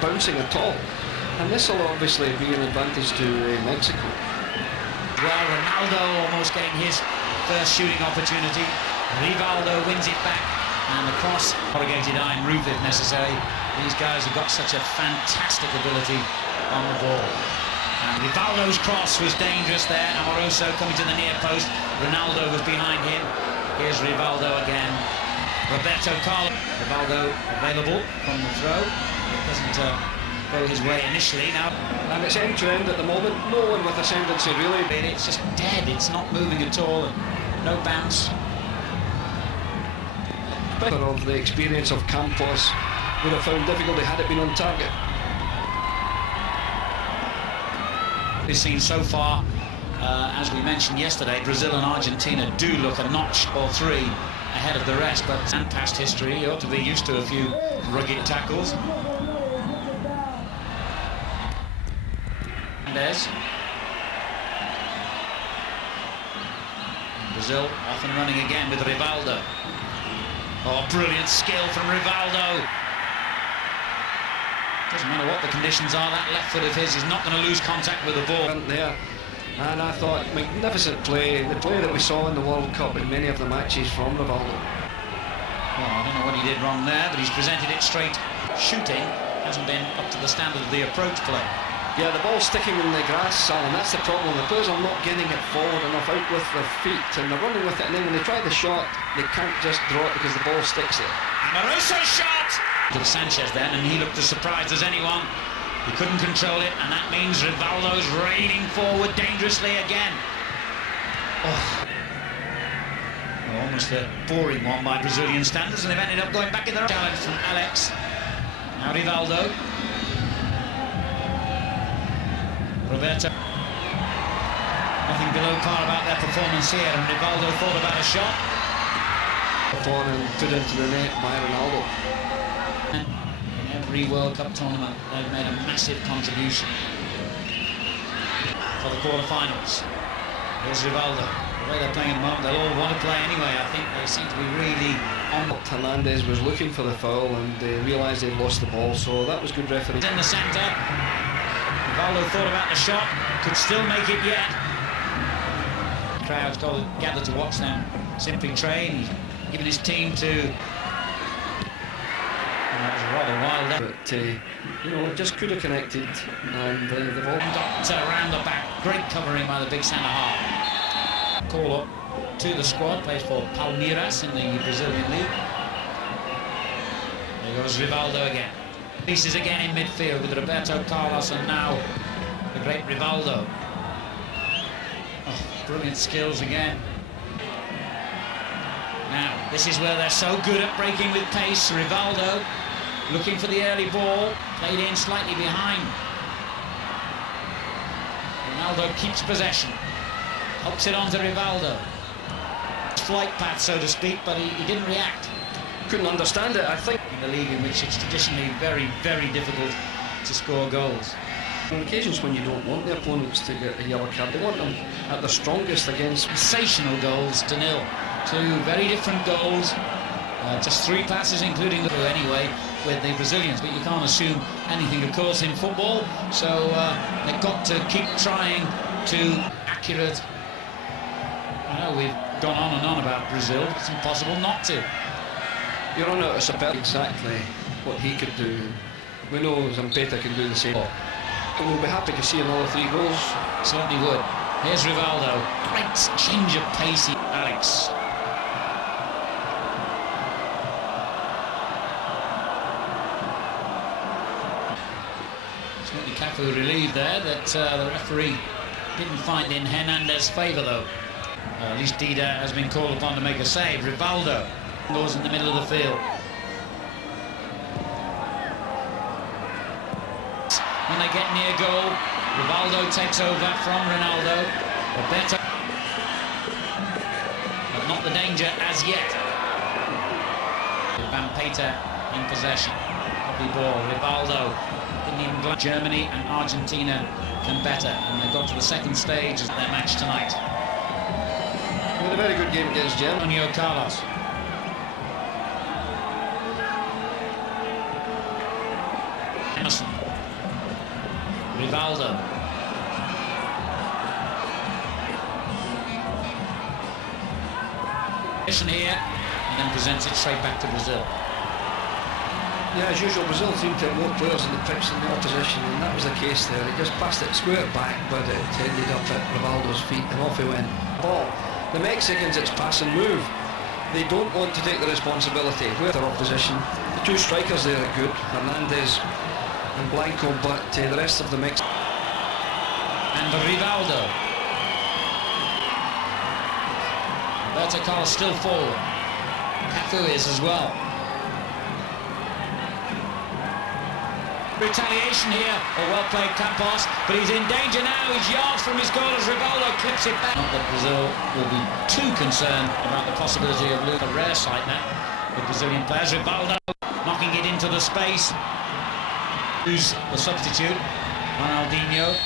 bouncing at all. And this will obviously be an advantage to Mexico. Well, Ronaldo almost getting his first shooting opportunity. Rivaldo wins it back, and the cross, corrugated iron roof if necessary. These guys have got such a fantastic ability on the ball. And Rivaldo's cross was dangerous there. Amoroso coming to the near post. Ronaldo was behind him. Here's Rivaldo again. Roberto Carlos. Rivaldo available from the throw. It doesn't go his way initially now. And it's end-to-end at the moment. No one with ascendancy really. It's just dead. It's not moving at all. And no bounce. Of the experience of Campos would have found difficulty had it been on target. We've seen so far, as we mentioned yesterday, Brazil and Argentina do look a notch or three ahead of the rest, but in past history, you ought to be used to a few rugged tackles. Mendes. Brazil off and running again with Rivaldo. Oh, brilliant skill from Rivaldo. Doesn't matter what the conditions are, that left foot of his is not going to lose contact with the ball. There. And I thought, magnificent play, the play that we saw in the World Cup in many of the matches from Rivaldo. Well, I don't know what he did wrong there, but he's presented it straight. Shooting hasn't been up to the standard of the approach play. Yeah, the ball's sticking in the grass, Alan, that's the problem. The players are not getting it forward enough out with their feet, and they're running with it, and then when they try the shot, they can't just draw it because the ball sticks there. Amoroso shot! To Sanchez then, and he looked as surprised as anyone. He couldn't control it, and that means Rivaldo's raining forward dangerously again. Oh. Well, almost a boring one by Brazilian standards, and they've ended up going back in the challenge from Alex. Now Rivaldo. Roberto. Nothing below par about their performance here, and Rivaldo thought about a shot. On and put into the net by Ronaldo. In every World Cup tournament, they've made a massive contribution for the quarterfinals. Here's Rivaldo. The way they're playing at the moment, they'll all want to play anyway. I think they seem to be really on. Hernandez was looking for the foul and they realised they'd lost the ball, so that was good refereeing. In the centre. Rivaldo thought about the shot, could still make it yet. The crowd's gathered to watch them simply train. He's given his team to. That was a rather wild effort. But, you know, just could have connected, and they've all got around the back. Great covering by the big centre half. Call up to the squad, plays for Palmeiras in the Brazilian league. There goes Rivaldo again. Pieces again in midfield with Roberto Carlos, and now the great Rivaldo. Oh, brilliant skills again. Now, this is where they're so good at breaking with pace. Rivaldo looking for the early ball, played in slightly behind. Ronaldo keeps possession, helps it on to Rivaldo. Flight path, so to speak, but he didn't react. Couldn't understand it, I think. In the league in which it's traditionally very, very difficult to score goals. On occasions when you don't want the opponents to get a yellow card, they want them at their strongest against. Sensational goals to nil. Two very different goals. Just three passes, including the anyway, with the Brazilians, but you can't assume anything, of course, in football. So they've got to keep trying to accurate. I know we've gone on about Brazil. It's impossible not to. You're on notice about exactly what he could do. We know Zampeta can do the same. And we'll be happy to see another 3 goals. Certainly would. Here's Rivaldo. Great change of pace, Alex. Certainly Cafu relieved there that the referee didn't find in Hernandez's favour, though. At least Dida has been called upon to make a save. Rivaldo goes in the middle of the field. When they get near goal, Rivaldo takes over from Ronaldo. Roberto, but not the danger as yet. Vampeta in possession of the ball. Rivaldo didn't even glance. Germany and Argentina can better, and they've got to the second stage of their match tonight. We had a very good game against Germany. Carlos. Emerson. Rivaldo. Here, and then presents it straight back to Brazil. Yeah, as usual, Brazil seemed to have more players in the pitch than the opposition, and that was the case there. He just passed it square back, but it ended up at Rivaldo's feet, and off he went. Ball. The Mexicans, it's pass and move. They don't want to take the responsibility with their opposition. The two strikers there are good, Hernandez and Blanco, but the rest of the Mex. And Rivaldo. Vertical still forward. Cafu is as well. Retaliation here. A well-played Campos, but he's in danger now. He's yards from his goal as Rivaldo clips it back. Not that Brazil will be too concerned about the possibility of losing. A rare sight now with Brazilian players. Rivaldo knocking it into the space. Who's the substitute? Ronaldinho.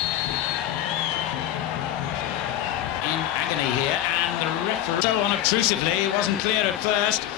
In agony here, and the referee so unobtrusively, it wasn't clear at first.